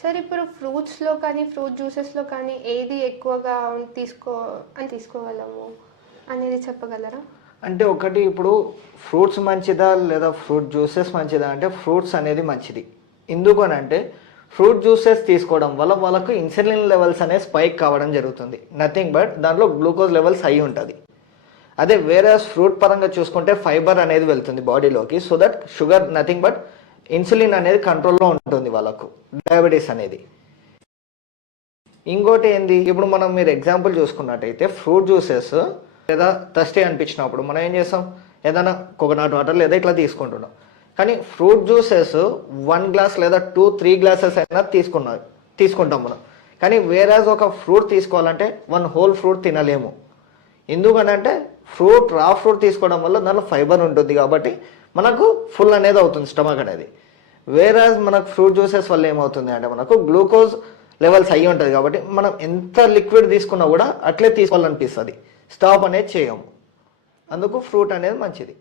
Sir ఇప్పుడు ఫ్రూట్స్లో కానీ fruit జ్యూసెస్లో కానీ ఏది ఎక్కువగా తీసుకోగలము అనేది చెప్పగలరా? అంటే ఒకటి ఇప్పుడు ఫ్రూట్స్ మంచిదా లేదా ఫ్రూట్ జ్యూసెస్ మంచిదా అంటే ఫ్రూట్స్ అనేది మంచిది. ఎందుకు అని అంటే ఫ్రూట్ జ్యూసెస్ తీసుకోవడం వల్ల వాళ్ళకు ఇన్సులిన్ లెవెల్స్ అనేది స్పైక్ కావడం జరుగుతుంది. నథింగ్ బట్ దాంట్లో గ్లూకోజ్ లెవెల్స్ హై ఉంటుంది. అదే వేరే ఫ్రూట్ పరంగా చూసుకుంటే ఫైబర్ అనేది వెళ్తుంది బాడీలోకి. So that sugar nothing but insulin అనేది కంట్రోల్లో ఉంటుంది వాళ్ళకు, డయాబెటీస్ అనేది. ఇంకోటి ఏంది, ఇప్పుడు మీరు ఎగ్జాంపుల్ చూసుకున్నట్టయితే ఫ్రూట్ జ్యూసెస్ లేదా థర్స్టీ అనిపించినప్పుడు మనం ఏం చేస్తాం, ఏదైనా కోకోనట్ వాటర్ లేదా ఇట్లా తీసుకుంటున్నాం. కానీ ఫ్రూట్ జ్యూసెస్ 1 గ్లాస్ లేదా 2-3 గ్లాసెస్ అయినా తీసుకుంటాం మనం. కానీ వేరేజ్ ఒక ఫ్రూట్ తీసుకోవాలంటే 1 హోల్ ఫ్రూట్ తినలేము. ఎందుకనంటే రా ఫ్రూట్ తీసుకోవడం వల్ల దాంట్లో ఫైబర్ ఉంటుంది కాబట్టి మనకు ఫుల్ అనేది అవుతుంది స్టమక్ అనేది. వేరేజ్ మనకు ఫ్రూట్ జ్యూసెస్ వల్ల ఏమవుతుంది అంటే మనకు గ్లూకోజ్ లెవెల్స్ అయ్యి ఉంటుంది కాబట్టి మనం ఎంత లిక్విడ్ తీసుకున్నా కూడా అట్లే తీసుకోవాలనిపిస్తుంది, స్టాప్ అనేది చేయము. అందుకు ఫ్రూట్ అనేది మంచిది.